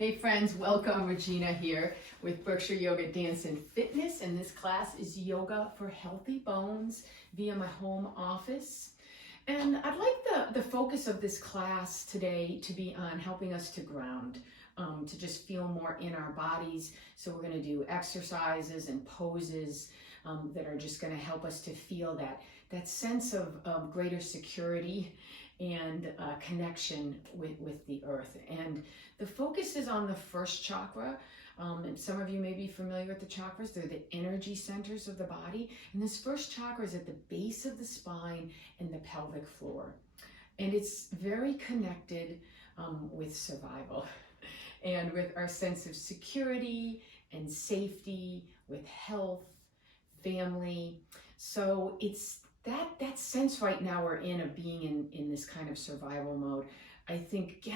Hey friends, welcome. Regina here with Berkshire Yoga Dance and Fitness, and this class is Yoga for Healthy Bones via my home office. And I'd like the focus of this class today to be on helping us to ground, to just feel more in our bodies. So we're going to do exercises and poses that are just going to help us to feel that sense of greater security and connection with the earth. And the focus is on the first chakra. And some of you may be familiar with the chakras. They're the energy centers of the body. And this first chakra is at the base of the spine and the pelvic floor. And it's very connected with survival and with our sense of security and safety, with health, family. So it's that sense right now we're in of being in this kind of survival mode, I think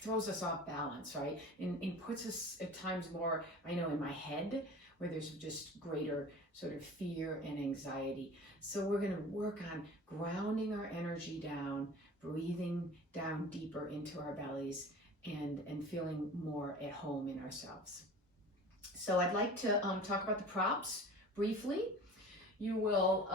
throws us off balance, right? And puts us at times more, I know, in my head, where there's just greater sort of fear and anxiety. So we're going to work on grounding our energy down, breathing down deeper into our bellies, and feeling more at home in ourselves. So I'd like to talk about the props briefly. You will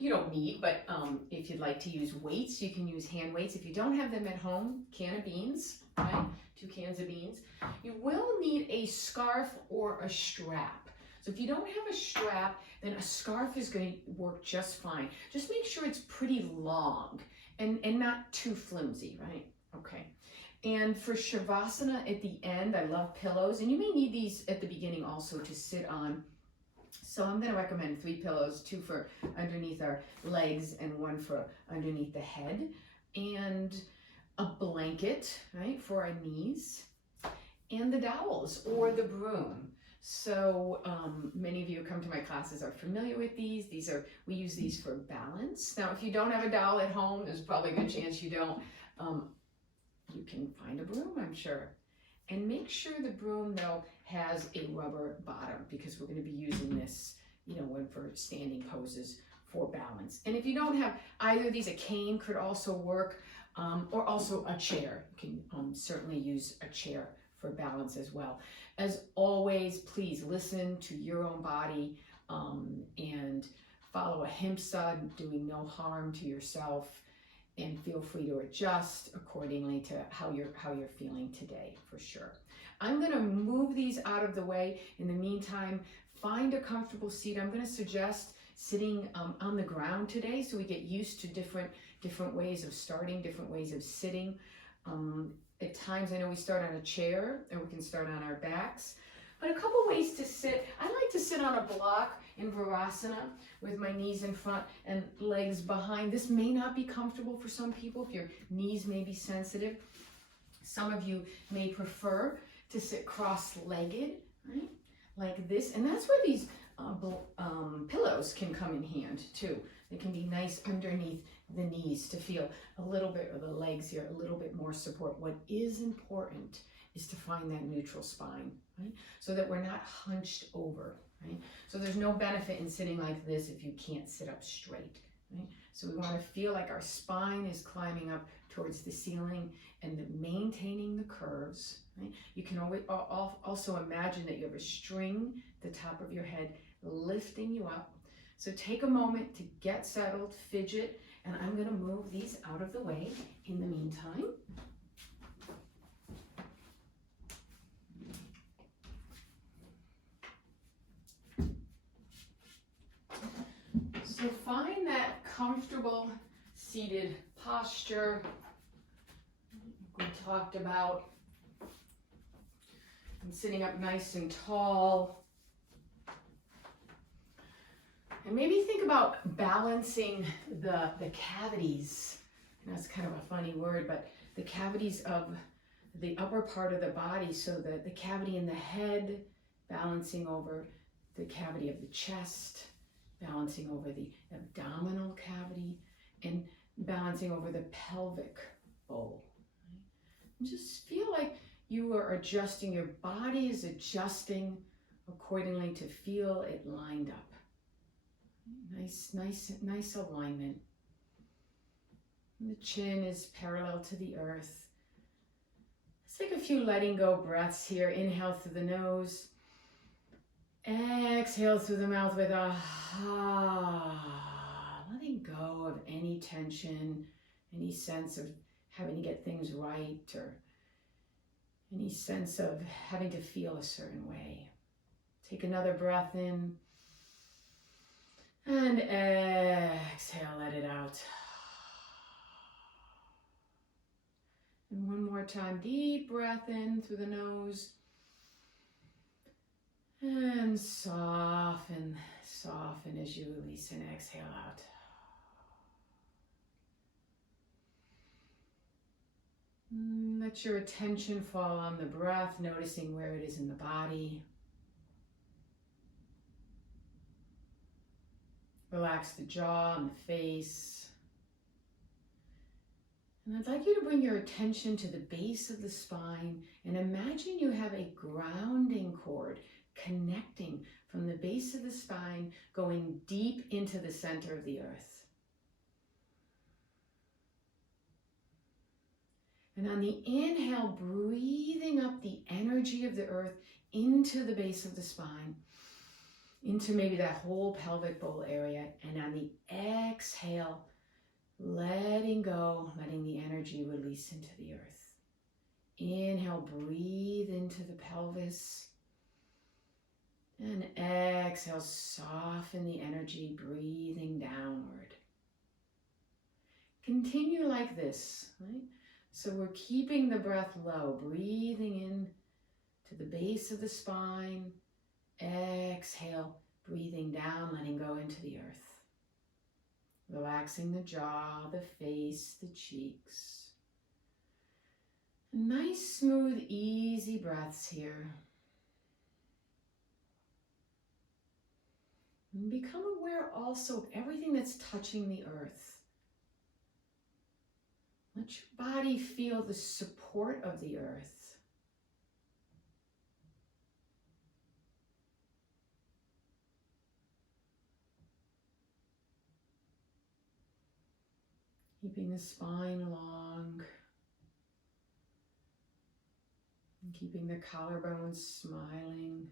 you don't need, but if you'd like to use weights, you can use hand weights. If you don't have them at home, can of beans, right? 2 cans of beans. You will need a scarf or a strap. So if you don't have a strap, then a scarf is going to work just fine. Just make sure it's pretty long and not too flimsy, right? Okay. And for Shavasana at the end, I love pillows, and you may need these at the beginning also to sit on. So I'm going to recommend 3 pillows, 2 for underneath our legs and 1 for underneath the head, and a blanket, right, for our knees, and the dowels or the broom. So many of you who come to my classes are familiar with these. We use these for balance. Now, if you don't have a dowel at home, there's probably a good chance you don't. You can find a broom, I'm sure. And make sure the broom, though, has a rubber bottom, because we're going to be using this, when for standing poses for balance. And if you don't have either of these, a cane could also work, or also a chair. You can certainly use a chair for balance as well. As always, please listen to your own body and follow ahimsa, doing no harm to yourself. And feel free to adjust accordingly to how you're feeling today, for sure. I'm going to move these out of the way. In the meantime, find a comfortable seat. I'm going to suggest sitting on the ground today, so we get used to different ways of starting, different ways of sitting. At times, I know we start on a chair, or we can start on our backs. But a couple ways to sit. I like to sit on a block in Virasana with my knees in front and legs behind. This may not be comfortable for some people if your knees may be sensitive. Some of you may prefer to sit cross-legged, right, like this. And that's where these pillows can come in hand too. They can be nice underneath the knees to feel a little bit, or the legs here, a little bit more support. What is important is to find that neutral spine, right? So that we're not hunched over, right? So there's no benefit in sitting like this if you can't sit up straight, right? So we want to feel like our spine is climbing up towards the ceiling and maintaining the curves, right? You can always also imagine that you have a string at the top of your head lifting you up. So take a moment to get settled, fidget, and I'm going to move these out of the way in the meantime. So find that comfortable seated posture we talked about. And sitting up nice and tall. And maybe think about balancing the cavities. And that's kind of a funny word, but the cavities of the upper part of the body. So the cavity in the head, balancing over the cavity of the chest, balancing over the abdominal cavity, and balancing over the pelvic bowl. And just feel like you are adjusting, your body is adjusting accordingly to feel it lined up. Nice alignment. And the chin is parallel to the earth. Let's take a few letting go breaths here. Inhale through the nose. Exhale through the mouth with a ha. Letting go of any tension, any sense of having to get things right, or any sense of having to feel a certain way. Take another breath in. And exhale, let it out. And one more time, deep breath in through the nose. And soften, soften as you release and exhale out. Let your attention fall on the breath, noticing where it is in the body. Relax the jaw and the face. And I'd like you to bring your attention to the base of the spine and imagine you have a grounding cord connecting from the base of the spine, going deep into the center of the earth. And on the inhale, breathing up the energy of the earth into the base of the spine, into maybe that whole pelvic bowl area. And on the exhale, letting go, letting the energy release into the earth. Inhale, breathe into the pelvis. And exhale, soften the energy, breathing downward. Continue like this, right? So we're keeping the breath low, breathing in to the base of the spine. Exhale, breathing down, letting go into the earth. Relaxing the jaw, the face, the cheeks. Nice, smooth, easy breaths here. And become aware also of everything that's touching the earth. Let your body feel the support of the earth. Keeping the spine long. And keeping the collarbones smiling.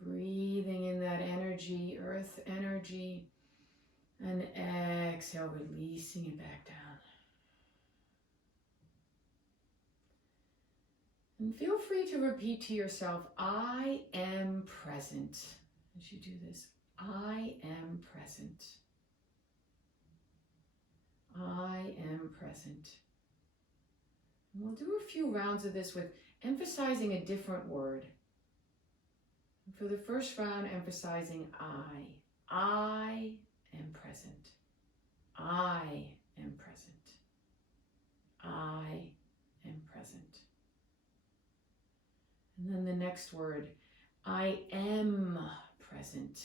Breathing in that energy, earth energy, and exhale, releasing it back down. And feel free to repeat to yourself, I am present. As you do this, I am present. I am present. And we'll do a few rounds of this with emphasizing a different word. For the first round, emphasizing I. I am present. I am present. I am present. And then the next word, I am present.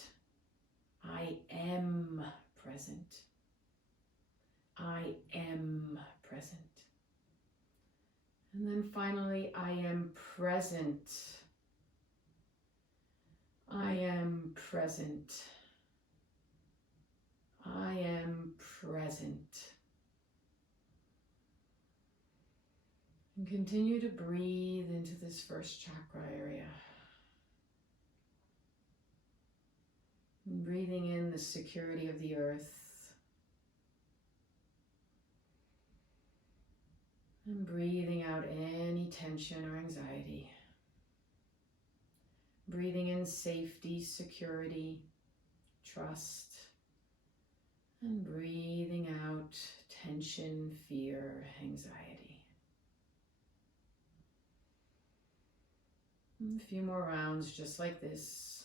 I am present. I am present. And then finally, I am present. I am present. I am present. And continue to breathe into this first chakra area. And breathing in the security of the earth. And breathing out any tension or anxiety. Breathing in safety, security, trust. And breathing out tension, fear, anxiety. And a few more rounds just like this.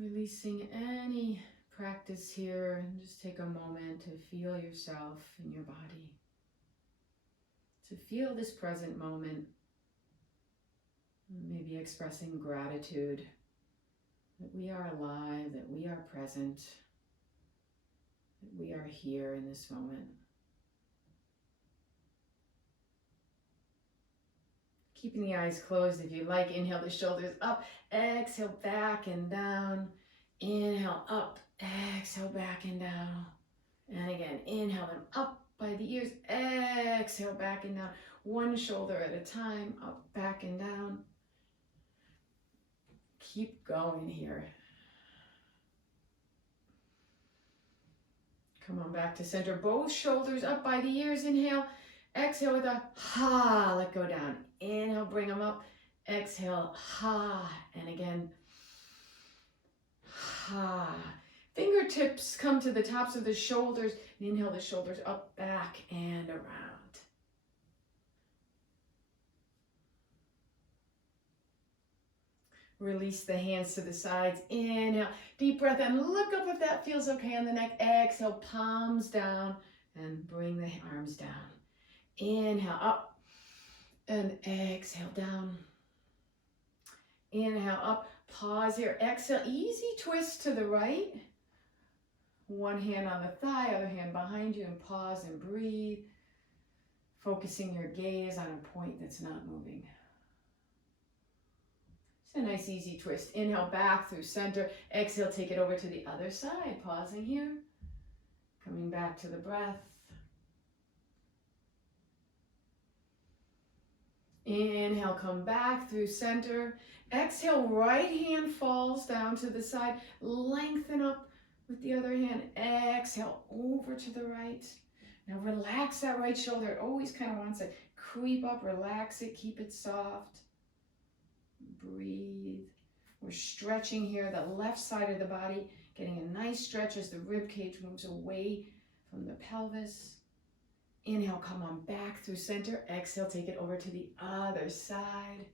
Releasing any practice here, and just take a moment to feel yourself in your body. To feel this present moment, maybe expressing gratitude that we are alive, that we are present, that we are here in this moment. Keeping the eyes closed if you like. Inhale the shoulders up. Exhale back and down. Inhale up. Exhale back and down. And again, inhale them up by the ears. Exhale back and down. One shoulder at a time. Up, back, and down. Keep going here. Come on back to center. Both shoulders up by the ears. Inhale. Exhale with a ha. Let go down. Inhale, bring them up. Exhale, ha. And again, ha. Fingertips come to the tops of the shoulders. Inhale the shoulders up, back, and around. Release the hands to the sides. Inhale, deep breath, and look up if that feels okay on the neck. Exhale, palms down, and bring the arms down. Inhale, up, and exhale, down. Inhale, up, pause here. Exhale, easy twist to the right. One hand on the thigh, other hand behind you, and pause and breathe. Focusing your gaze on a point that's not moving. It's a nice easy twist. Inhale back through center. Exhale, take it over to the other side. Pausing here. Coming back to the breath. Inhale, come back through center. Exhale, right hand falls down to the side. Lengthen up with the other hand. Exhale, over to the right. Now relax that right shoulder. It always kind of wants to creep up. Relax it. Keep it soft. Breathe. We're stretching here, the left side of the body, getting a nice stretch as the rib cage moves away from the pelvis. Inhale, come on back through center. Exhale, take it over to the other side.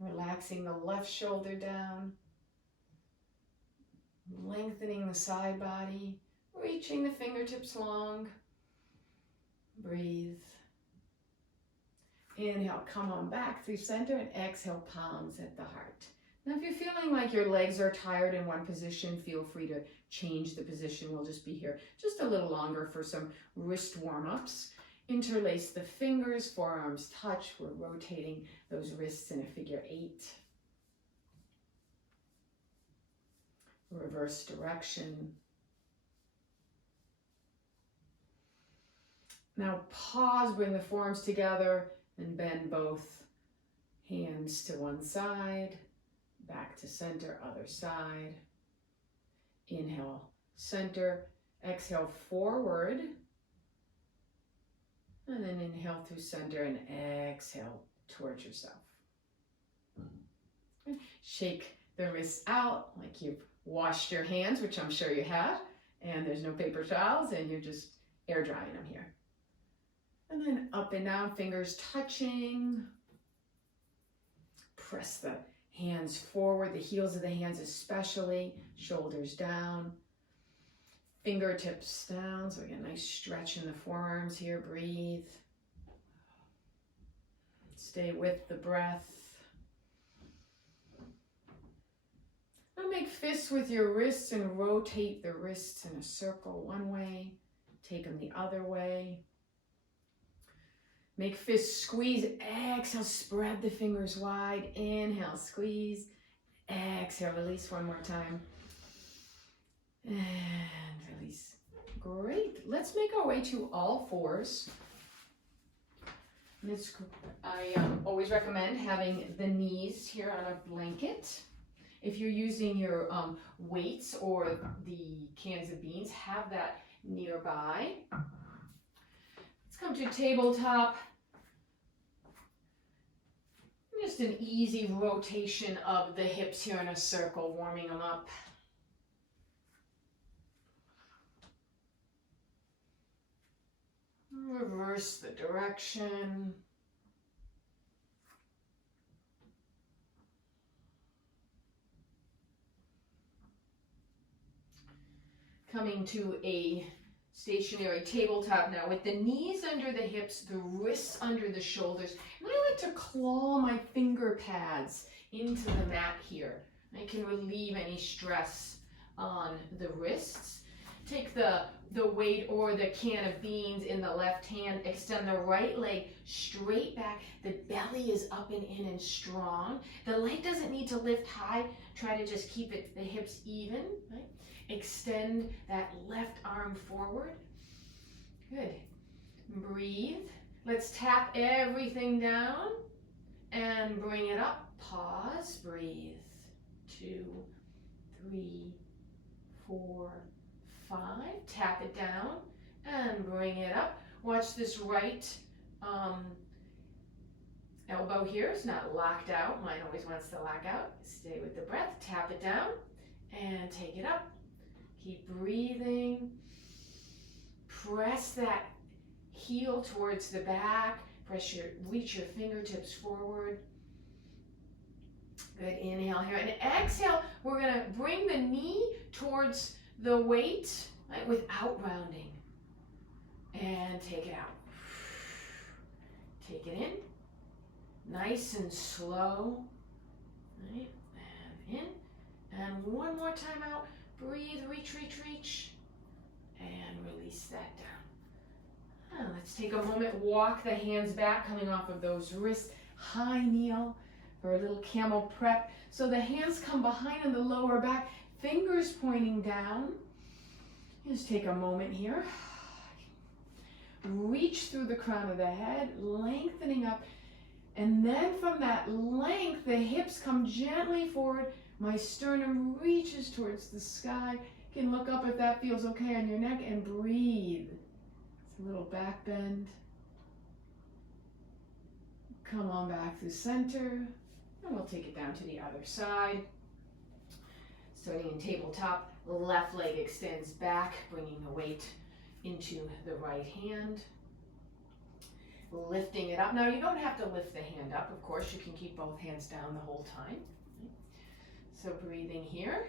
Relaxing the left shoulder down. Lengthening the side body. Reaching the fingertips long. Breathe. Inhale, come on back through center, and exhale, palms at the heart. Now, if you're feeling like your legs are tired in one position, feel free to change the position. We'll just be here just a little longer for some wrist warm-ups. Interlace the fingers, forearms touch. We're rotating those wrists in a figure 8. Reverse direction. Now pause, bring the forearms together, and bend both hands to one side, back to center, other side. Inhale, center, exhale, forward. And then inhale through center and exhale towards yourself. Shake the wrists out like you've washed your hands, which I'm sure you have, and there's no paper towels, and you're just air drying them here. And then up and down, fingers touching. Press the hands forward, the heels of the hands especially, shoulders down. Fingertips down, so again, nice stretch in the forearms here. Breathe. Stay with the breath. Now make fists with your wrists and rotate the wrists in a circle one way. Take them the other way. Make fists squeeze. Exhale, spread the fingers wide. Inhale, squeeze. Exhale, release one more time. And release. Great. Let's make our way to all fours. I always recommend having the knees here on a blanket. If you're using your weights or the cans of beans, have that nearby. Let's come to tabletop. Just an easy rotation of the hips here in a circle, warming them up. Reverse the direction. Coming to a stationary tabletop now with the knees under the hips, the wrists under the shoulders. And I like to claw my finger pads into the mat here. I can relieve any stress on the wrists. Take the weight or the can of beans in the left hand, extend the right leg straight back. The belly is up and in and strong. The leg doesn't need to lift high. Try to just keep it, the hips even, right? Extend that left arm forward. Good. Breathe. Let's tap everything down and bring it up. Pause, breathe. 2, 3, 4, 5. Tap it down and bring it up. Watch this right elbow here. It's not locked out. Mine always wants to lock out. Stay with the breath. Tap it down and take it up. Keep breathing. Press that heel towards the back. Reach your fingertips forward. Good. Inhale here. And exhale, we're going to bring the knee towards the weight, right, without rounding. And take it out. Take it in. Nice and slow. Right? And in. And one more time out. Breathe, reach, reach, reach. And release that down. And let's take a moment, walk the hands back, coming off of those wrists. High kneel for a little camel prep. So the hands come behind in the lower back, fingers pointing down. Just take a moment here. Reach through the crown of the head, lengthening up. And then from that length, the hips come gently forward. My sternum reaches towards the sky. You can look up if that feels okay on your neck and breathe. It's a little back bend. Come on back through center. And we'll take it down to the other side. Starting in tabletop, left leg extends back, bringing the weight into the right hand. Lifting it up. Now you don't have to lift the hand up, of course. You can keep both hands down the whole time. So breathing here.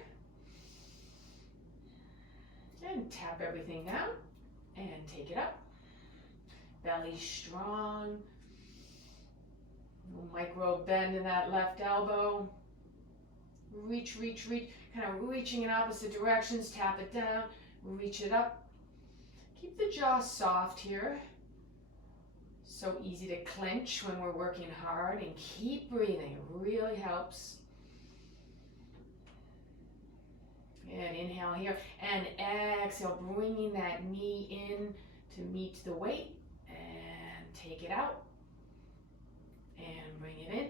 And tap everything down and take it up. Belly strong. Micro bend in that left elbow. Reach, reach, reach. Kind of reaching in opposite directions. Tap it down. Reach it up. Keep the jaw soft here. So easy to clench when we're working hard. And keep breathing. It really helps. And inhale here. And exhale, bringing that knee in to meet the weight. And take it out. And bring it in.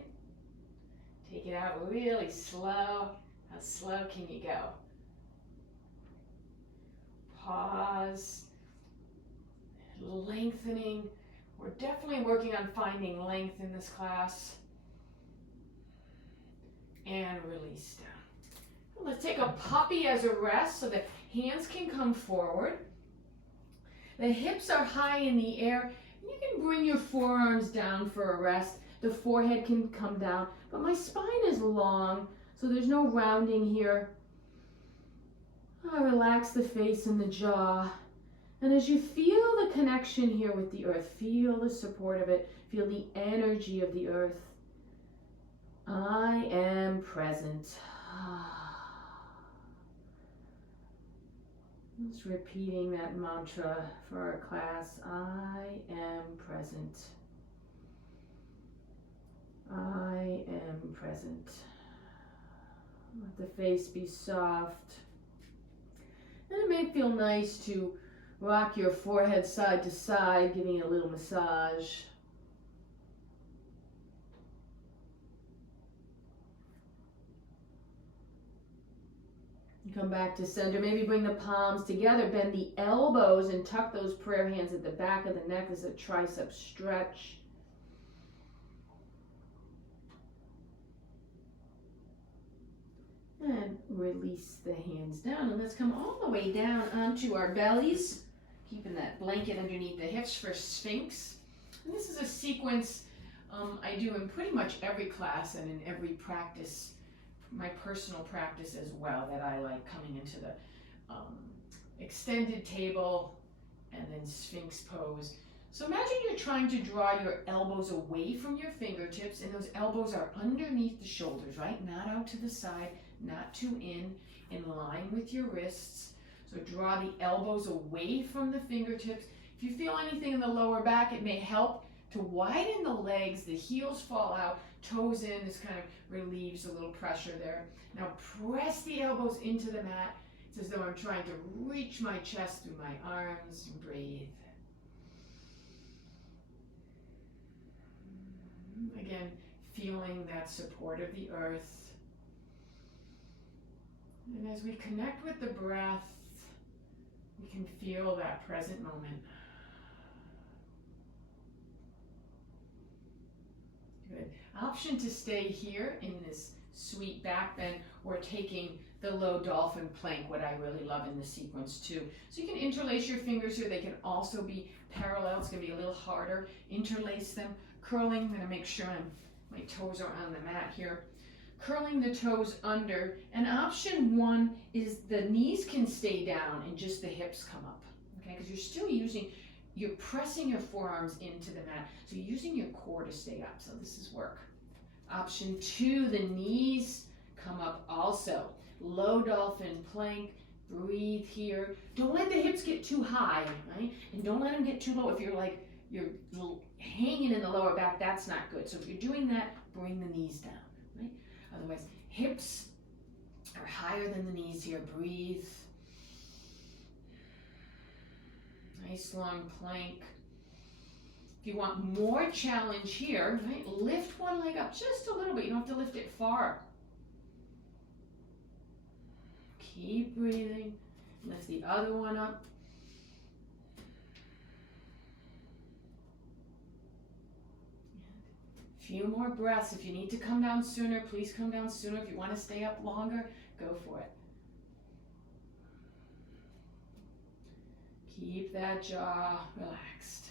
Take it out really slow. How slow can you go? Pause. Lengthening. We're definitely working on finding length in this class. And release down. Let's take a puppy as a rest so the hands can come forward. The hips are high in the air. You can bring your forearms down for a rest. The forehead can come down, but my spine is long, so there's no rounding here. Relax the face and the jaw. And as you feel the connection here with the earth, feel the support of it, feel the energy of the earth. I am present. Just repeating that mantra for our class. I am present. I am present. Let the face be soft. And it may feel nice to rock your forehead side to side, giving it a little massage. Come back to center. Maybe bring the palms together, bend the elbows, and tuck those prayer hands at the back of the neck as a tricep stretch. And release the hands down. And let's come all the way down onto our bellies, keeping that blanket underneath the hips for Sphinx. And this is a sequence I do in pretty much every class and in every practice, my personal practice as well, that I like, coming into the extended table and then Sphinx pose. So imagine you're trying to draw your elbows away from your fingertips, and those elbows are underneath the shoulders, right? Not out to the side, not too in line with your wrists. So draw the elbows away from the fingertips. If you feel anything in the lower back, it may help to widen the legs, the heels fall out, toes in. This kind of relieves a little pressure there. Now press the elbows into the mat. It's as though I'm trying to reach my chest through my arms and breathe. Again, feeling that support of the earth. And as we connect with the breath, we can feel that present moment. Good. Option to stay here in this sweet back bend or taking the low dolphin plank, what I really love in this sequence too. So you can interlace your fingers here. They can also be parallel. It's going to be a little harder. Interlace them. Curling. I'm going to make sure my toes are on the mat here. Curling the toes under. And option one is the knees can stay down and just the hips come up. Okay, because you're pressing your forearms into the mat. So you're using your core to stay up. So this is work. Option two, the knees come up also. Low dolphin plank. Breathe here. Don't let the hips get too high, right? And don't let them get too low. If you're hanging in the lower back, that's not good. So if you're doing that, bring the knees down, right? Otherwise, hips are higher than the knees here. Breathe. Nice long plank. If you want more challenge here, right, lift one leg up just a little bit. You don't have to lift it far. Keep breathing. Lift the other one up. A few more breaths. If you need to come down sooner, please come down sooner. If you want to stay up longer, go for it. Keep that jaw relaxed.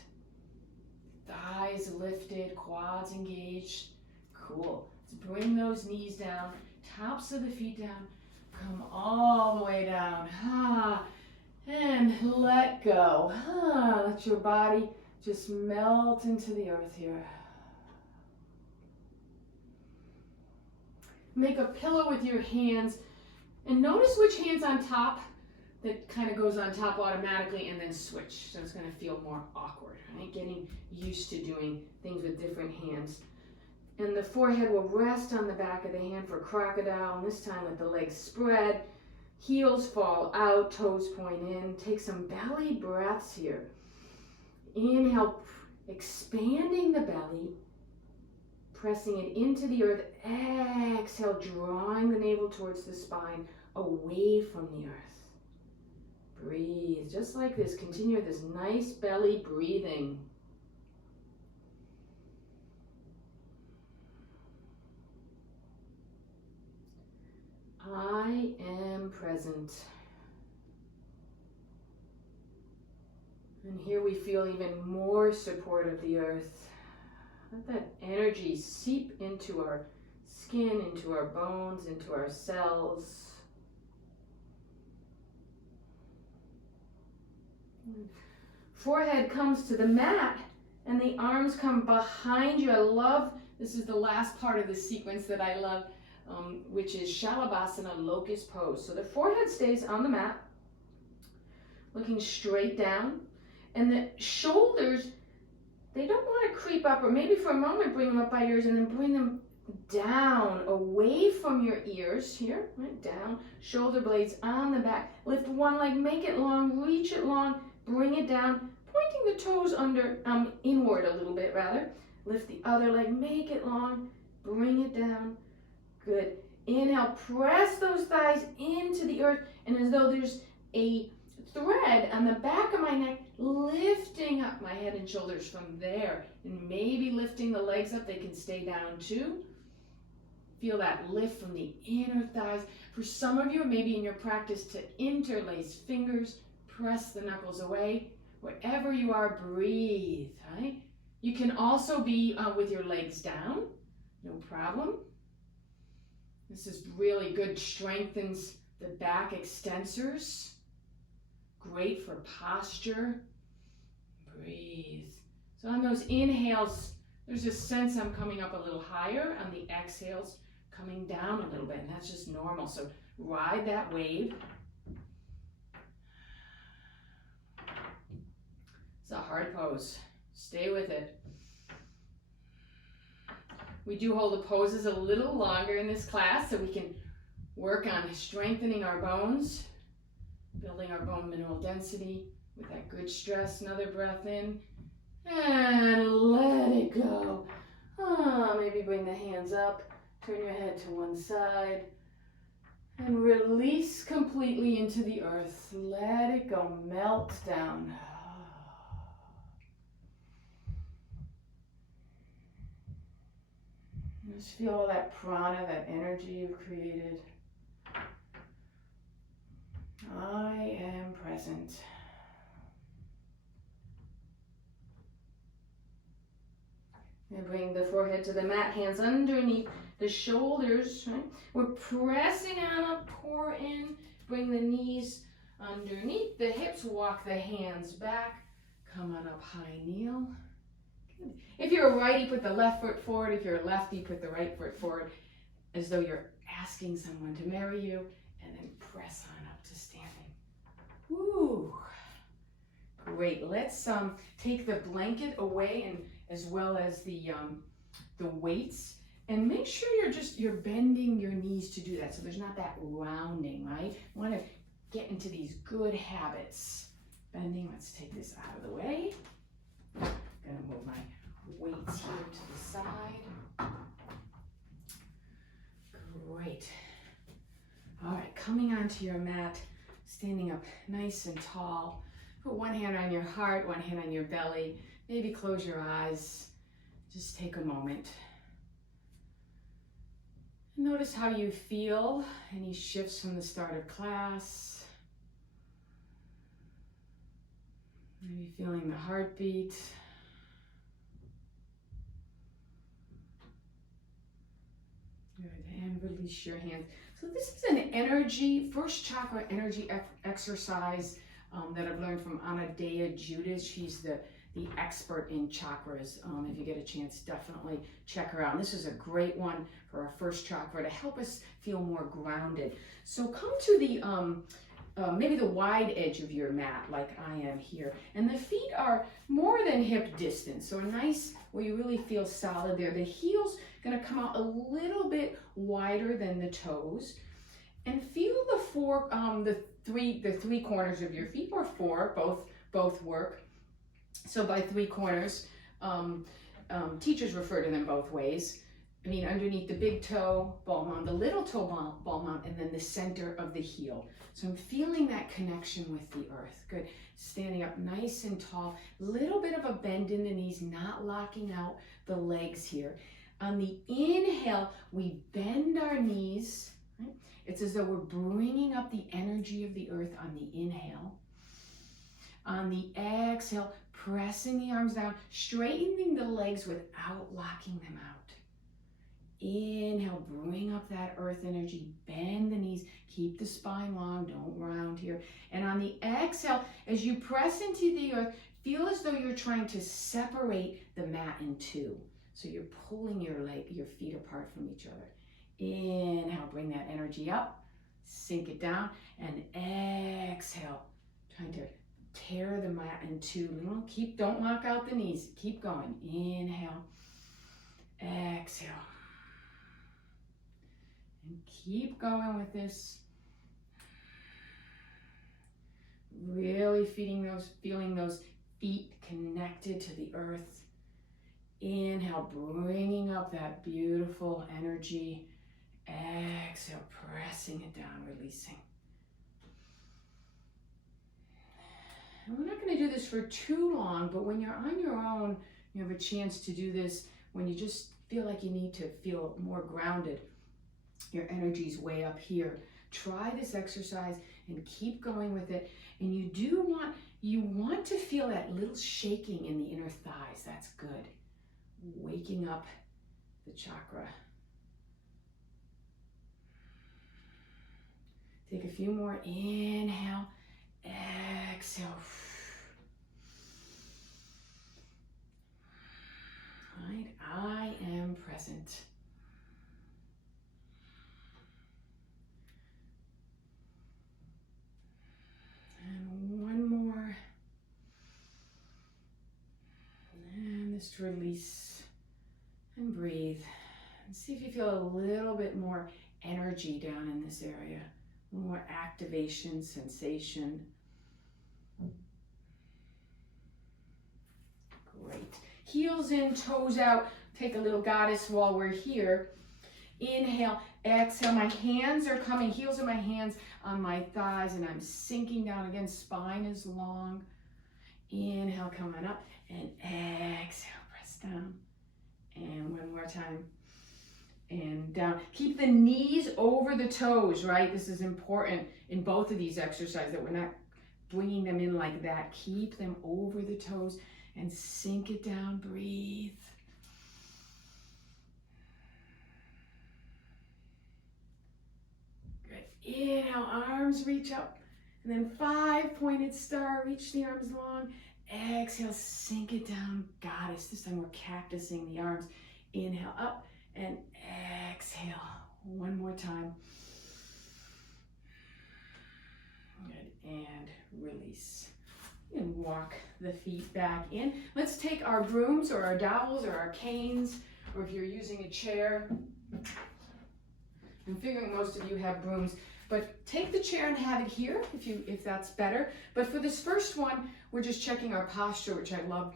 Thighs lifted, quads engaged. Cool. Let's bring those knees down, tops of the feet down. Come all the way down. And let go. Let your body just melt into the earth here. Make a pillow with your hands and notice which hand's on top. That kind of goes on top automatically and then switch. So it's going to feel more awkward, right? Getting used to doing things with different hands. And the forehead will rest on the back of the hand for crocodile. And this time let the legs spread. Heels fall out, toes point in. Take some belly breaths here. Inhale, expanding the belly. Pressing it into the earth. Exhale, drawing the navel towards the spine, away from the earth. Breathe, just like this. Continue this nice belly breathing. I am present. And here we feel even more support of the earth. Let that energy seep into our skin, into our bones, into our cells. Forehead comes to the mat and the arms come behind you. I love, this is the last part of the sequence that I love, which is Shalabhasana, locust pose. So the forehead stays on the mat, looking straight down, and the shoulders, they don't want to creep up, or maybe for a moment bring them up by ears and then bring them down, away from your ears here, right, down, shoulder blades on the back. Lift one leg, make it long, reach it long, bring it down, pointing the toes inward a little bit rather. Lift the other leg, make it long, bring it down. Good. Inhale, press those thighs into the earth, and as though there's a thread on the back of my neck, lifting up my head and shoulders from there. And maybe lifting the legs up, they can stay down too. Feel that lift from the inner thighs. For some of you, maybe in your practice, to interlace fingers, press the knuckles away. Wherever you are, breathe, right? You can also be with your legs down, no problem. This is really good, strengthens the back extensors. Great for posture. Breathe. So on those inhales, there's a sense I'm coming up a little higher. On the exhales, coming down a little bit, and that's just normal. So ride that wave. heart pose. Stay with it. We do hold the poses a little longer in this class so we can work on strengthening our bones, building our bone mineral density with that good stress. Another breath in and let it go. Maybe bring the hands up, turn your head to one side, and release completely into the earth. Let it go, melt down. Just feel all that prana, that energy you've created. I am present. And bring the forehead to the mat, hands underneath the shoulders, right? We're pressing on up, core in, bring the knees underneath the hips, walk the hands back, come on up, high kneel. Good. If you're a righty, put the left foot forward. If you're a lefty, put the right foot forward, as though you're asking someone to marry you, and then press on up to standing. Woo! Great. Let's take the blanket away, and as well as the weights, and make sure you're bending your knees to do that, so there's not that rounding, right? You want to get into these good habits. Bending. Let's take this out of the way. I'm gonna move my weights here to the side. Great. All right, coming onto your mat, standing up nice and tall. Put one hand on your heart, one hand on your belly. Maybe close your eyes. Just take a moment. Notice how you feel. Any shifts from the start of class. Maybe feeling the heartbeat. Good, and release your hands. So this is an energy, first chakra energy exercise that I've learned from Anadea Judas. She's the expert in chakras. If you get a chance, definitely check her out. And this is a great one for our first chakra to help us feel more grounded. So come to the maybe the wide edge of your mat, like I am here. And the feet are more than hip distance, so a nice where you really feel solid there. The heel's gonna come out a little bit wider than the toes. And feel the three corners of your feet, or four, both work. So by three corners, teachers refer to them both ways. I mean, underneath the big toe, ball mount, the little toe ball mount, and then the center of the heel. So I'm feeling that connection with the earth. Good. Standing up nice and tall. Little bit of a bend in the knees, not locking out the legs here. On the inhale, we bend our knees. Right? It's as though we're bringing up the energy of the earth on the inhale. On the exhale, pressing the arms down, straightening the legs without locking them out. Inhale, bring up that earth energy, bend the knees, keep the spine long, don't round here. And on the exhale, as you press into the earth, feel as though you're trying to separate the mat in two. So you're pulling your feet apart from each other. Inhale, bring that energy up, sink it down, and exhale, trying to tear the mat in two. Don't lock out the knees. Keep going. Inhale, exhale. And keep going with this. Really feeling those feet connected to the earth. Inhale, bringing up that beautiful energy. Exhale, pressing it down, releasing. And we're not going to do this for too long, but when you're on your own, you have a chance to do this when you just feel like you need to feel more grounded. Your energy's way up here. Try this exercise and keep going with it. And you want to feel that little shaking in the inner thighs. That's good. Waking up the chakra. Take a few more. Inhale, exhale. Right, I am present. And one more. Just release and breathe. And see if you feel a little bit more energy down in this area. More activation, sensation. Great. Heels in, toes out. Take a little goddess while we're here. Inhale, exhale. My hands are coming, heels of my hands on my thighs, and I'm sinking down again. Spine is long. Inhale, coming up, and exhale, press down. And one more time. And down. Keep the knees over the toes, right? This is important in both of these exercises, that we're not bringing them in like that. Keep them over the toes and sink it down. Breathe. Good. Inhale, arms reach up. And then 5-pointed star, reach the arms long. Exhale, sink it down. Goddess. This time we're cactusing the arms. Inhale up and exhale. One more time. Good. And release. And walk the feet back in. Let's take our brooms or our dowels or our canes, or if you're using a chair. I'm figuring most of you have brooms, but take the chair and have it here if that's better. But for this first one, we're just checking our posture, which I love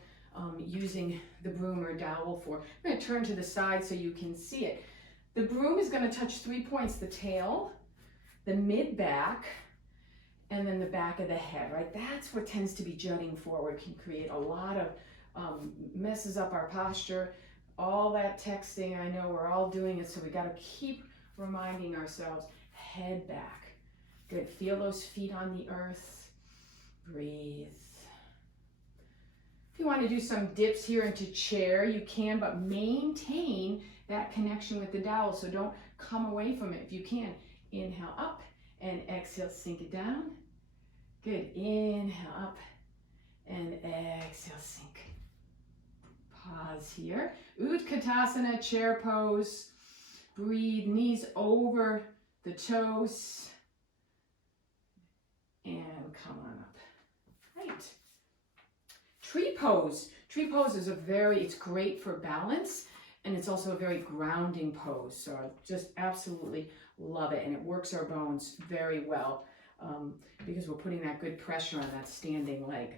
using the broom or dowel for. I'm going to turn to the side so you can see it. The broom is going to touch 3 points: the tail, the mid-back, and then the back of the head, right? That's what tends to be jutting forward, can create a lot of, messes up our posture. All that texting, I know we're all doing it, so we got to keep reminding ourselves, head back. Good, feel those feet on the earth. Breathe. If you want to do some dips here into chair, you can, but maintain that connection with the dowel, so don't come away from it if you can. Inhale up and exhale, sink it down. Good, inhale up and exhale, sink. Pause here. Utkatasana, chair pose. Breathe, knees over the toes. And come on up. Right. Tree pose. Tree pose is it's great for balance, and it's also a very grounding pose. So I just absolutely love it, and it works our bones very well because we're putting that good pressure on that standing leg.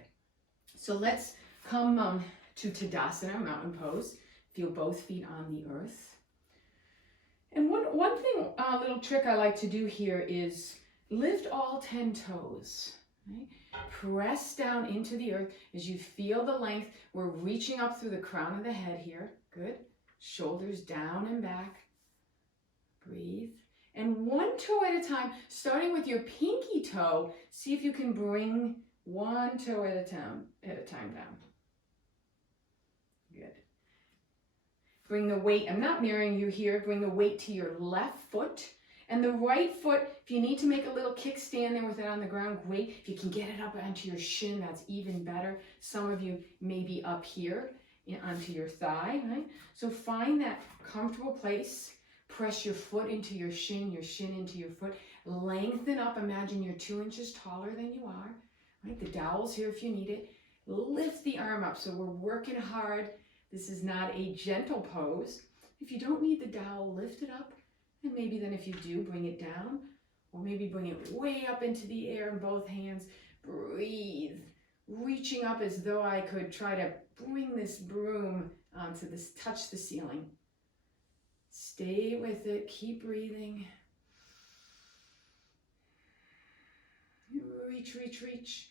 So let's come to Tadasana, mountain pose. Feel both feet on the earth. And one thing, a little trick I like to do here is lift all 10 toes. Right? Press down into the earth as you feel the length. We're reaching up through the crown of the head here. Good. Shoulders down and back. Breathe. And one toe at a time, starting with your pinky toe, see if you can bring one toe at a time down. Good. Bring the weight, I'm not mirroring you here, bring the weight to your left foot. And the right foot, if you need to make a little kickstand there with it on the ground, great. If you can get it up onto your shin, that's even better. Some of you may be up here onto your thigh, right? So find that comfortable place. Press your foot into your shin into your foot. Lengthen up, imagine you're 2 inches taller than you are. Right? The dowel's here if you need it. Lift the arm up, so we're working hard. This is not a gentle pose. If you don't need the dowel, lift it up. And maybe then if you do, bring it down, or maybe bring it way up into the air in both hands. Breathe, reaching up as though I could try to bring this broom onto this, touch the ceiling. Stay with it, keep breathing. Reach, reach, reach.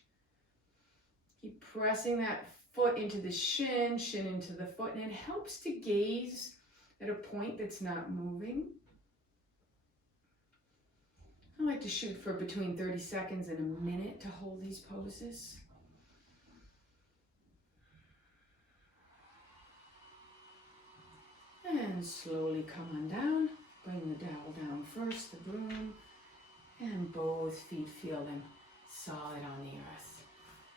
Keep pressing that foot into the shin into the foot, and it helps to gaze at a point that's not moving. I like to shoot for between 30 seconds and a minute to hold these poses. And slowly come on down. Bring the dowel down first, the broom, and both feet feel them solid on the earth.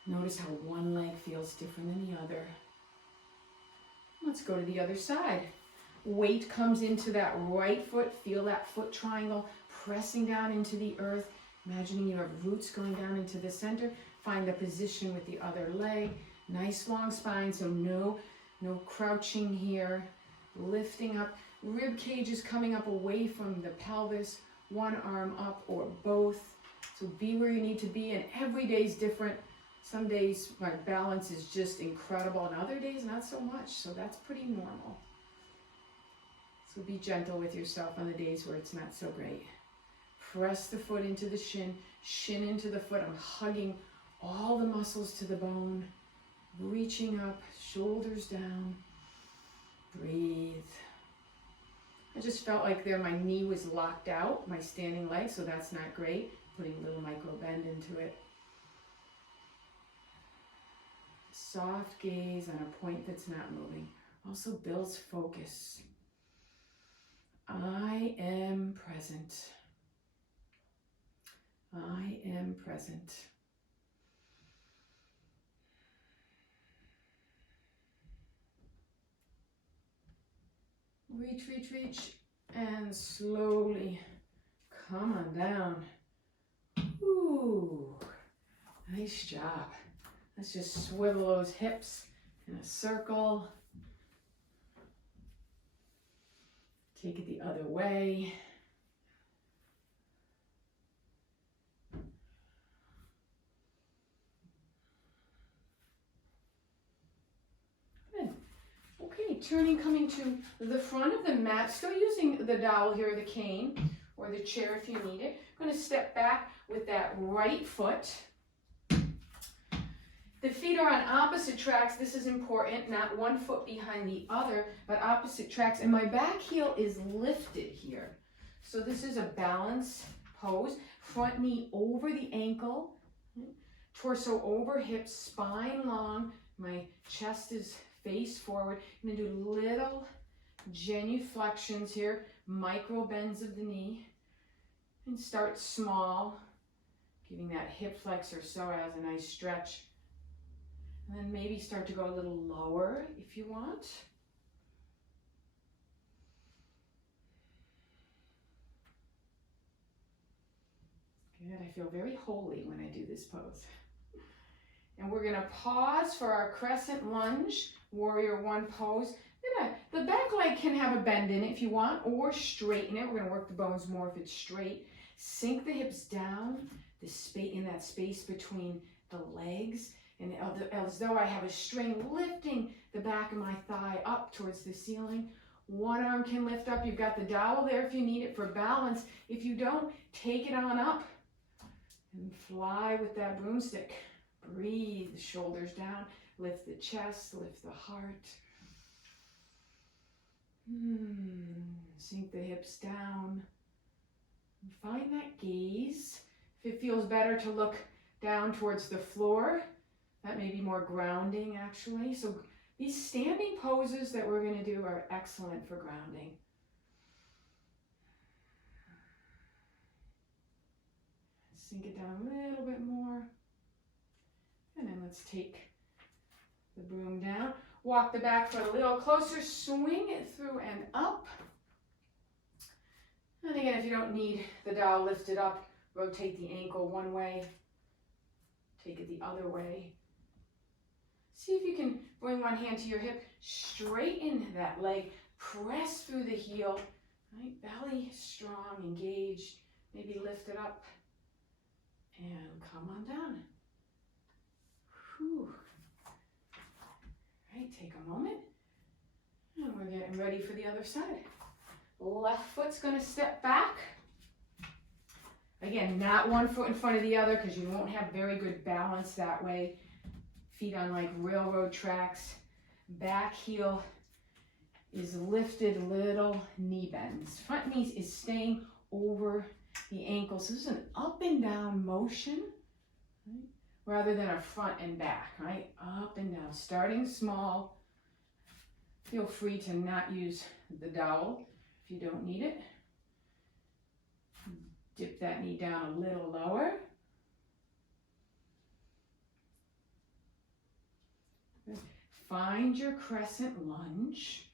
Notice how one leg feels different than the other. Let's go to the other side. Weight comes into that right foot. Feel that foot triangle pressing down into the earth. Imagining you have roots going down into the center. Find the position with the other leg. Nice long spine, so no No crouching here. Lifting up. Rib cage is coming up away from the pelvis. One arm up or both. So be where you need to be, and every day is different. Some days my balance is just incredible, and other days not so much, so that's pretty normal. So be gentle with yourself on the days where it's not so great. Press the foot into the shin, shin into the foot. I'm hugging all the muscles to the bone, reaching up, shoulders down. Breathe. I just felt like there my knee was locked out, my standing leg, so that's not great. Putting a little micro bend into it. Soft gaze on a point that's not moving. Also builds focus. I am present. I am present. Reach, reach, reach, and slowly come on down. Ooh, nice job. Let's just swivel those hips in a circle. Take it the other way. Good. Okay, turning, coming to the front of the mat, still using the dowel here, the cane, or the chair if you need it. I'm going to step back with that right foot. The feet are on opposite tracks. This is important, not one foot behind the other, but opposite tracks. And my back heel is lifted here. So this is a balance pose. Front knee over the ankle, torso over hips, spine long. My chest is face forward. I'm gonna do little genuflections here, micro bends of the knee. And start small, giving that hip flexor psoas a nice stretch. And then maybe start to go a little lower if you want. Good, I feel very holy when I do this pose. And we're gonna pause for our crescent lunge, warrior one pose. The back leg can have a bend in it if you want, or straighten it. We're gonna work the bones more if it's straight. Sink the hips down, in that space between the legs. And as though I have a string lifting the back of my thigh up towards the ceiling. One arm can lift up. You've got the dowel there if you need it for balance. If you don't, take it on up and fly with that broomstick. Breathe, the shoulders down. Lift the chest, lift the heart. Sink the hips down. And find that gaze. If it feels better to look down towards the floor, that may be more grounding actually. So these standing poses that we're going to do are excellent for grounding. Sink it down a little bit more. And then let's take the broom down. Walk the back foot a little closer, swing it through and up. And again, if you don't need the dowel lifted up, rotate the ankle one way, take it the other way. See if you can bring one hand to your hip, straighten that leg, press through the heel, right? Belly strong, engaged, maybe lift it up, and come on down. Whew. Right, take a moment, and we're getting ready for the other side. Left foot's gonna step back. Again, not one foot in front of the other because you won't have very good balance that way. Feet on like railroad tracks. Back heel is lifted, little knee bends. Front knee is staying over the ankle. So this is an up and down motion, right? Rather than a front and back, right? Up and down, starting small. Feel free to not use the dowel if you don't need it. Dip that knee down a little lower. Find your crescent lunge.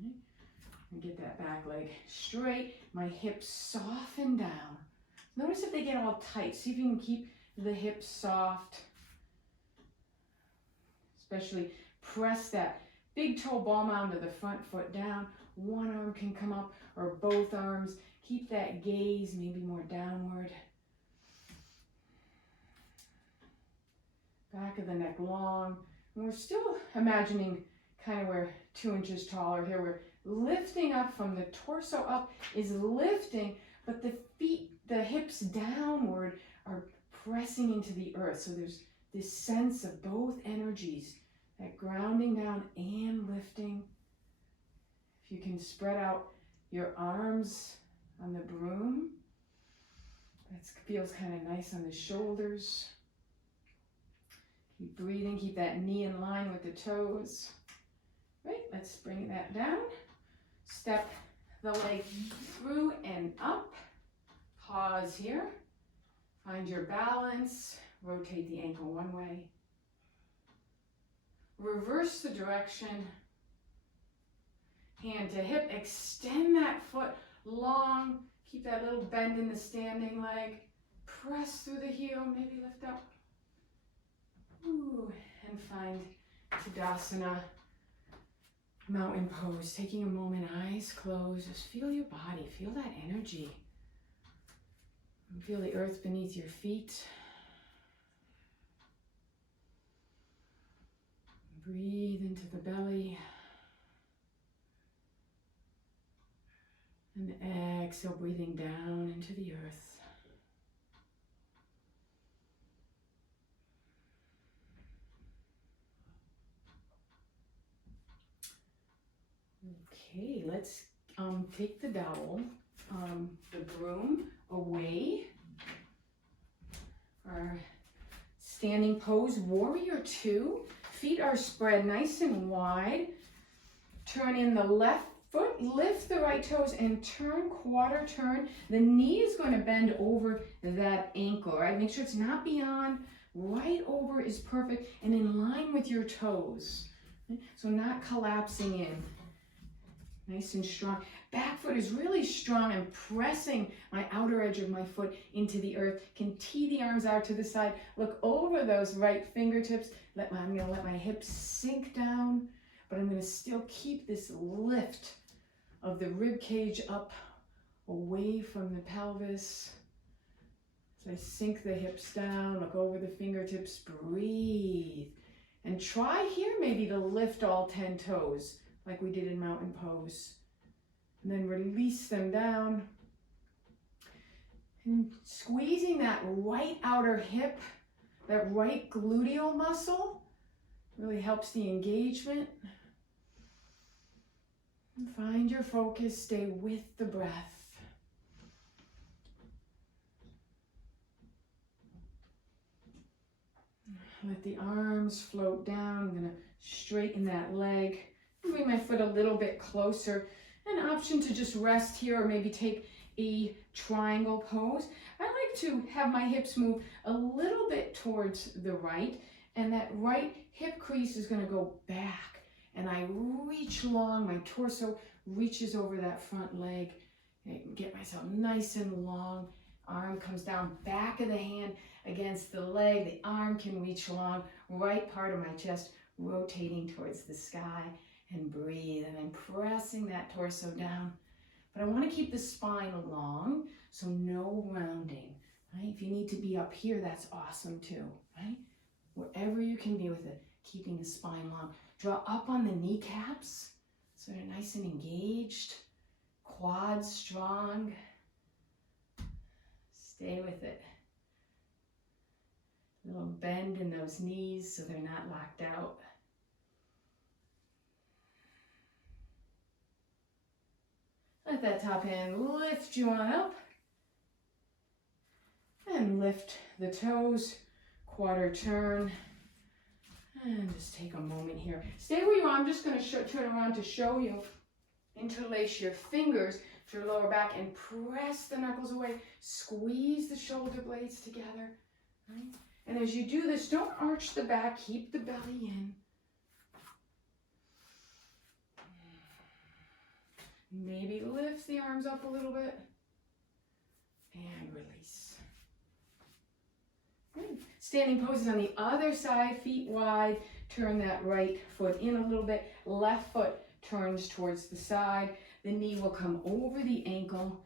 And get that back leg straight. My hips soften down. Notice if they get all tight. See if you can keep the hips soft. Especially press that big toe ball mound to the front foot down. One arm can come up or both arms. Keep that gaze maybe more downward. Back of the neck long. And we're still imagining kind of we're 2 inches taller here. We're lifting up from the torso up is lifting, but the feet, the hips downward are pressing into the earth. So there's this sense of both energies, that grounding down and lifting. If you can spread out your arms on the broom, that feels kind of nice on the shoulders. Keep breathing, keep that knee in line with the toes. Right, let's bring that down. Step the leg through and up. Pause here. Find your balance. Rotate the ankle one way. Reverse the direction. Hand to hip. Extend that foot long. Keep that little bend in the standing leg. Press through the heel. Maybe lift up. Ooh, and find Tadasana, mountain pose. Taking a moment, eyes closed. Just feel your body. Feel that energy. And feel the earth beneath your feet. Breathe into the belly. And exhale, breathing down into the earth. Okay, let's take the dowel, the broom away. Our standing pose, warrior two. Feet are spread nice and wide. Turn in the left foot, lift the right toes and turn, quarter turn. The knee is going to bend over that ankle, right? Make sure it's not beyond, right over is perfect and in line with your toes. So not collapsing in. Nice and strong. Back foot is really strong. I'm pressing my outer edge of my foot into the earth. Can tee the arms out to the side. Look over those right fingertips. I'm going to let my hips sink down, but I'm going to still keep this lift of the rib cage up away from the pelvis. So I sink the hips down, look over the fingertips, breathe. And try here maybe to lift all 10 toes like we did in mountain pose. And then release them down. And squeezing that right outer hip, that right gluteal muscle, really helps the engagement. And find your focus, stay with the breath. Let the arms float down. I'm going to straighten that leg. Bring my foot a little bit closer. An option to just rest here or maybe take a triangle pose. I like to have my hips move a little bit towards the right, and that right hip crease is going to go back. And I reach long, my torso reaches over that front leg. I can get myself nice and long. Arm comes down, back of the hand against the leg. The arm can reach long, right part of my chest rotating towards the sky. And breathe, and then pressing that torso down. But I want to keep the spine long, so no rounding, right? If you need to be up here, that's awesome too, right? Wherever you can be with it, keeping the spine long. Draw up on the kneecaps, so they're nice and engaged. Quads strong. Stay with it. A little bend in those knees so they're not locked out. Let that top hand lift you on up. And lift the toes, quarter turn. And just take a moment here. Stay where you are. I'm just going to turn around to show you. Interlace your fingers to your lower back and press the knuckles away. Squeeze the shoulder blades together. Right? And as you do this, don't arch the back. Keep the belly in. Maybe lift the arms up a little bit and release. Good. Standing poses on the other side, feet wide, turn that right foot in a little bit. Left foot turns towards the side. The knee will come over the ankle.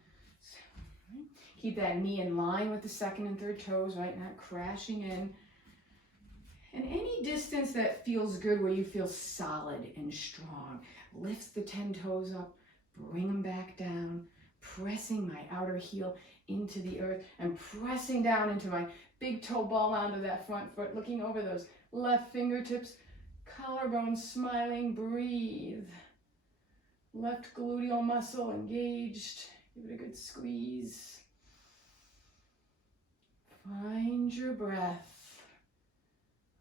Keep that knee in line with the second and third toes, right? Not crashing in. And any distance that feels good, where you feel solid and strong. Lift the 10 toes up, bring them back down, pressing my outer heel into the earth and pressing down into my big toe ball onto that front foot, looking over those left fingertips, collarbone smiling, breathe. Left gluteal muscle engaged, give it a good squeeze. Find your breath.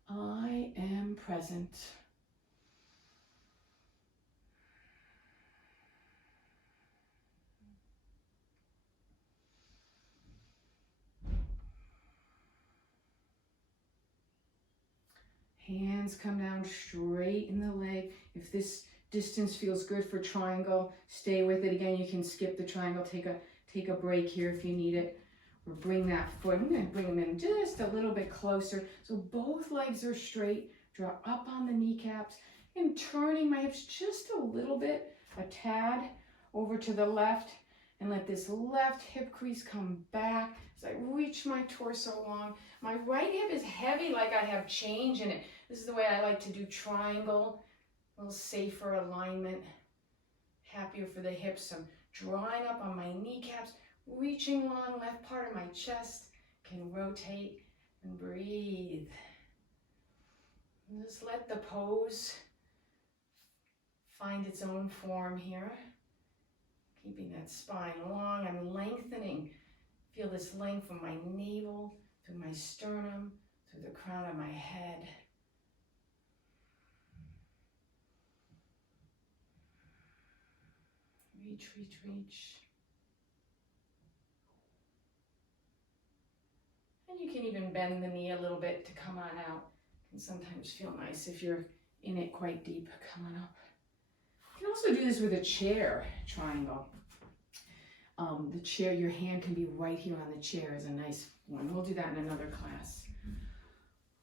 I am present. Hands come down straight in the leg. If this distance feels good for triangle, stay with it. Again, you can skip the triangle, take a break here if you need it. Or bring that foot, I'm going to bring them in just a little bit closer. So both legs are straight. Draw up on the kneecaps and turning my hips just a little bit, a tad, over to the left. And let this left hip crease come back as I reach my torso long. My right hip is heavy, like I have change in it. This is the way I like to do triangle. A little safer alignment. Happier for the hips. So I'm drawing up on my kneecaps. Reaching long, left part of my chest can rotate and breathe. And just let the pose find its own form here. Keeping that spine long, I'm lengthening. Feel this length from my navel, through my sternum, through the crown of my head. Reach, reach, reach. And you can even bend the knee a little bit to come on out. Can sometimes feel nice if you're in it quite deep. Come on up. You can also do this with a chair triangle. The chair, your hand can be right here on the chair is a nice one. We'll do that in another class.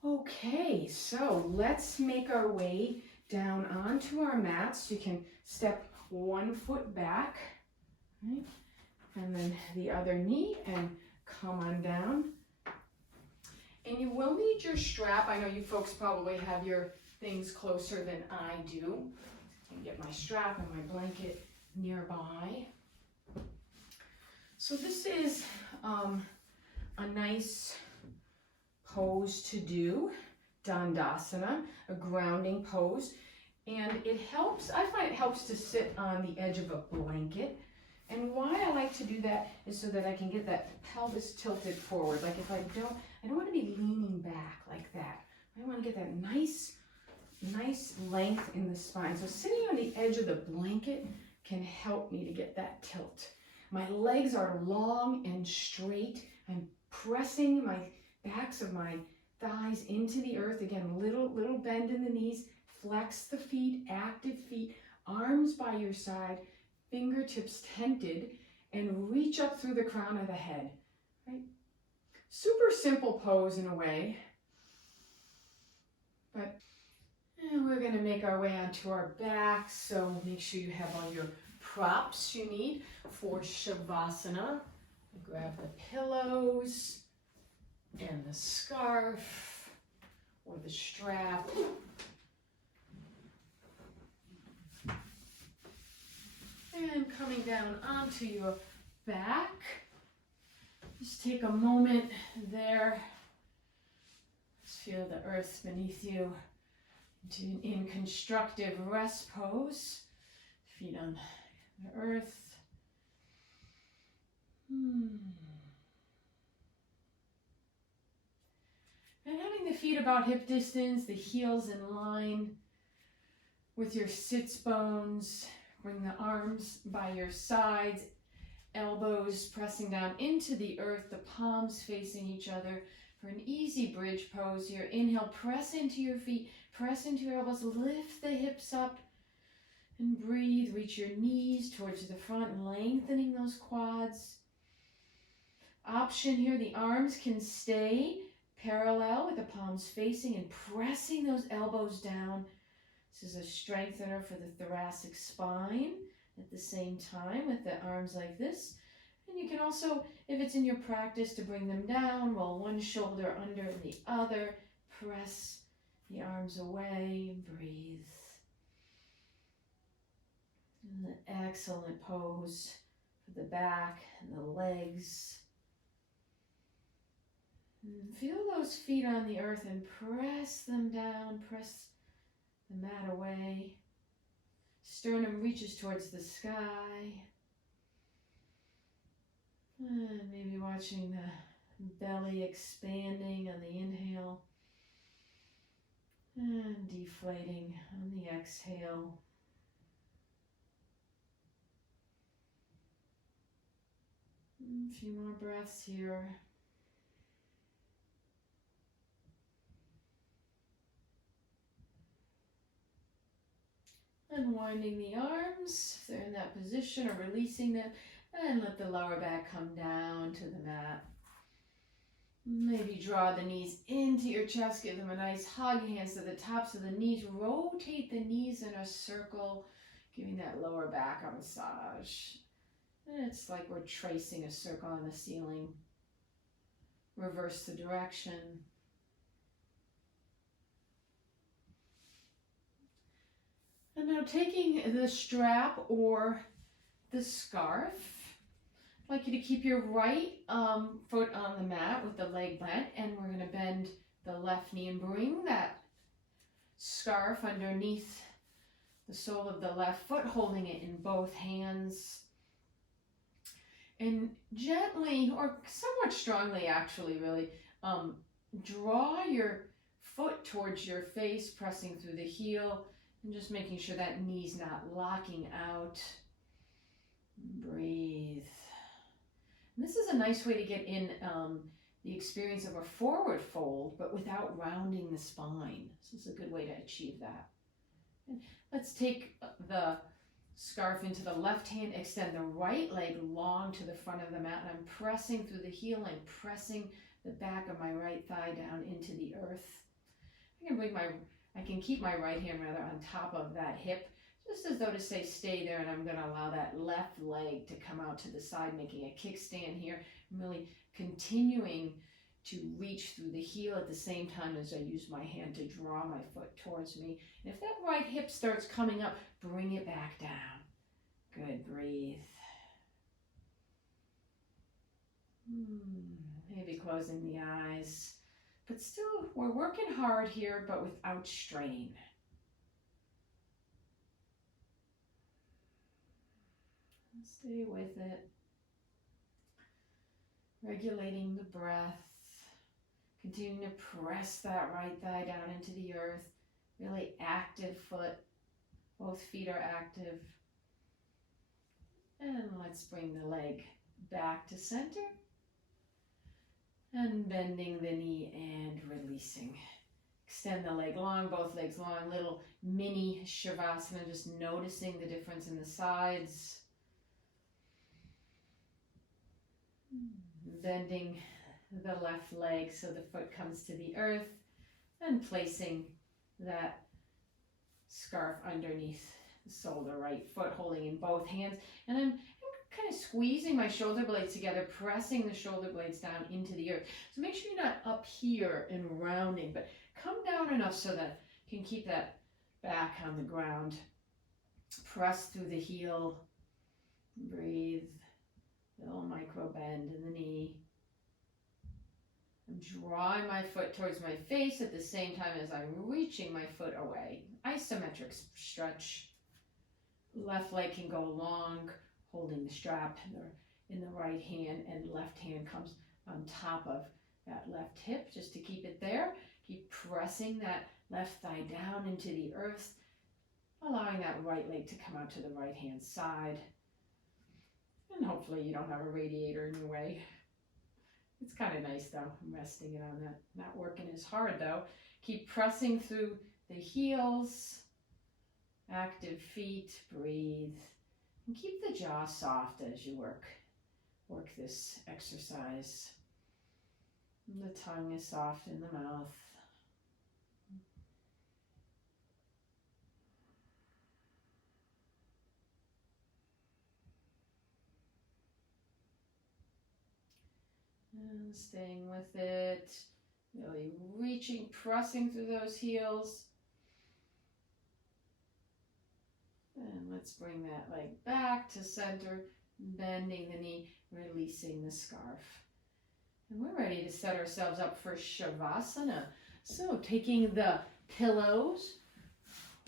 Okay, so let's make our way down onto our mats. You can step one foot back, right? And then the other knee and come on down. And you will need your strap. I know you folks probably have your things closer than I do. I can get my strap and my blanket nearby. So this is a nice pose to do, Dandasana, a grounding pose. And it helps, I find it helps to sit on the edge of a blanket. And why I like to do that is so that I can get that pelvis tilted forward. Like if I don't want to be leaning back like that. I want to get that nice length in the spine. So sitting on the edge of the blanket can help me to get that tilt. My legs are long and straight. I'm pressing my backs of my thighs into the earth. Again, little bend in the knees. Flex the feet, active feet, arms by your side, fingertips tented, and reach up through the crown of the head. Right? Super simple pose in a way. But we're going to make our way onto our backs, so make sure you have all your props you need for Shavasana. Grab the pillows and the scarf or the strap. And coming down onto your back. Just take a moment there. Just feel the earth beneath you. In constructive rest pose. Feet on the earth. And having the feet about hip distance, the heels in line with your sits bones. Bring the arms by your sides, elbows pressing down into the earth, the palms facing each other for an easy bridge pose here. Inhale, press into your feet, press into your elbows, lift the hips up and breathe. Reach your knees towards the front, lengthening those quads. Option here, the arms can stay parallel with the palms facing and pressing those elbows down. This is a strengthener for the thoracic spine at the same time with the arms like this. And you can also, if it's in your practice, to bring them down, roll one shoulder under the other, press the arms away, breathe. And an excellent pose for the back and the legs. And feel those feet on the earth and press them down, press the mat away. Sternum reaches towards the sky. And maybe watching the belly expanding on the inhale and deflating on the exhale. A few more breaths here. Unwinding the arms, if they're in that position, or releasing them, and let the lower back come down to the mat. Maybe draw the knees into your chest, give them a nice hug, hands to the tops of the knees, rotate the knees in a circle, giving that lower back a massage. And it's like we're tracing a circle on the ceiling. Reverse the direction. And now taking the strap or the scarf, I'd like you to keep your right foot on the mat with the leg bent, and we're going to bend the left knee and bring that scarf underneath the sole of the left foot, holding it in both hands. And gently, or somewhat strongly actually, really, draw your foot towards your face, pressing through the heel, and just making sure that knee's not locking out. Breathe. And this is a nice way to get in the experience of a forward fold, but without rounding the spine. This is a good way to achieve that. And let's take the scarf into the left hand, extend the right leg long to the front of the mat, and I'm pressing through the heel and pressing the back of my right thigh down into the earth. I can keep my right hand rather on top of that hip, just as though to say stay there, and I'm going to allow that left leg to come out to the side, making a kickstand here. I'm really continuing to reach through the heel at the same time as I use my hand to draw my foot towards me. And if that right hip starts coming up, bring it back down. Good, breathe. Maybe closing the eyes. But still, we're working hard here, but without strain. Stay with it. Regulating the breath. Continuing to press that right thigh down into the earth. Really active foot. Both feet are active. And let's bring the leg back to center. And bending the knee and releasing. Extend the leg long, both legs long, little mini Shavasana, just noticing the difference in the sides. Bending the left leg so the foot comes to the earth, and placing that scarf underneath the sole of the right foot, holding in both hands. And I'm kind of squeezing my shoulder blades together, pressing the shoulder blades down into the earth. So make sure you're not up here and rounding, but come down enough so that you can keep that back on the ground. Press through the heel. Breathe. Little micro bend in the knee. I'm drawing my foot towards my face at the same time as I'm reaching my foot away. Isometric stretch. Left leg can go long, holding the strap in the right hand, and left hand comes on top of that left hip just to keep it there. Keep pressing that left thigh down into the earth, allowing that right leg to come out to the right hand side. And hopefully you don't have a radiator in your way. It's kind of nice though, I'm resting it on that. Not working as hard though. Keep pressing through the heels, active feet, breathe. And keep the jaw soft as you work this exercise. And the tongue is soft in the mouth. And staying with it, really reaching, pressing through those heels. And let's bring that leg back to center, bending the knee, releasing the scarf. And we're ready to set ourselves up for Shavasana. So taking the pillows,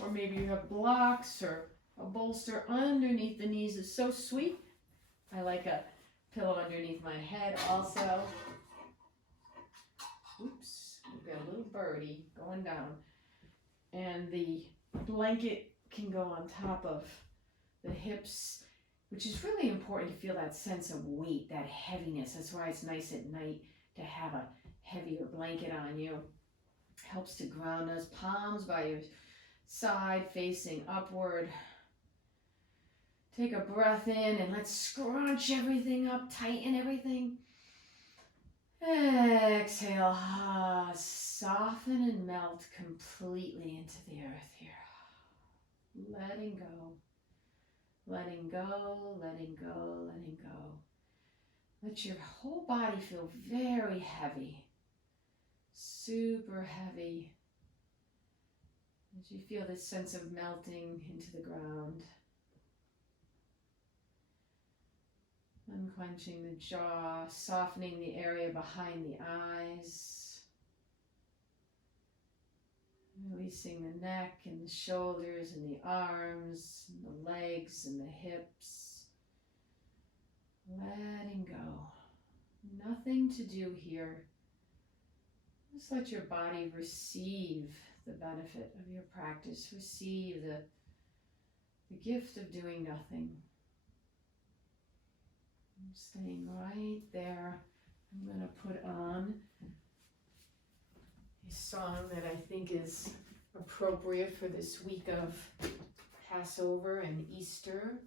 or maybe you have blocks or a bolster underneath the knees is so sweet. I like a pillow underneath my head also. Oops, we've got a little birdie going down. And the blanket can go on top of the hips, which is really important to feel that sense of weight, that heaviness. That's why it's nice at night to have a heavier blanket on you. Helps to ground us. Palms by your side facing upward. Take a breath in and let's scrunch everything up, tighten everything. Exhale, soften and melt completely into the earth here. Letting go, letting go, letting go, letting go. Let your whole body feel very heavy, super heavy. As you feel this sense of melting into the ground. Unclenching the jaw, softening the area behind the eyes. Releasing the neck and the shoulders and the arms and the legs and the hips. Letting go. Nothing to do here. Just let your body receive the benefit of your practice. Receive the gift of doing nothing. I'm staying right there. I'm going to put on a song that I think is appropriate for this week of Passover and Easter.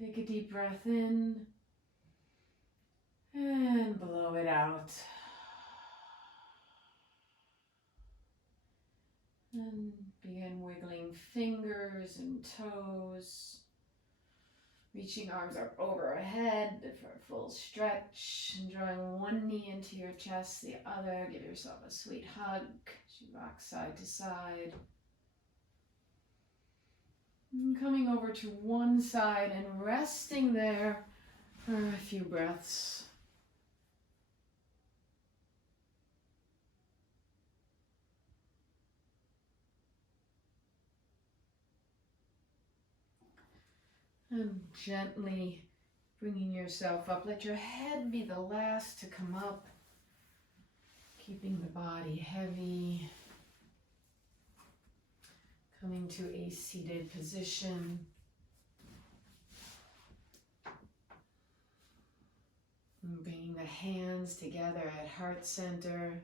Take a deep breath in and blow it out. And begin wiggling fingers and toes. Reaching arms up overhead for a full stretch. And drawing one knee into your chest, the other. Give yourself a sweet hug as you rock side to side. And coming over to one side and resting there for a few breaths. And gently bringing yourself up. Let your head be the last to come up. Keeping the body heavy. Coming to a seated position. And bringing the hands together at heart center.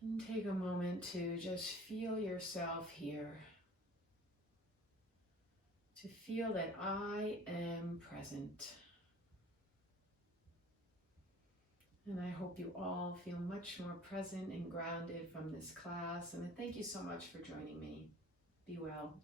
And take a moment to just feel yourself here. To feel that I am present. And I hope you all feel much more present and grounded from this class. And thank you so much for joining me. Be well.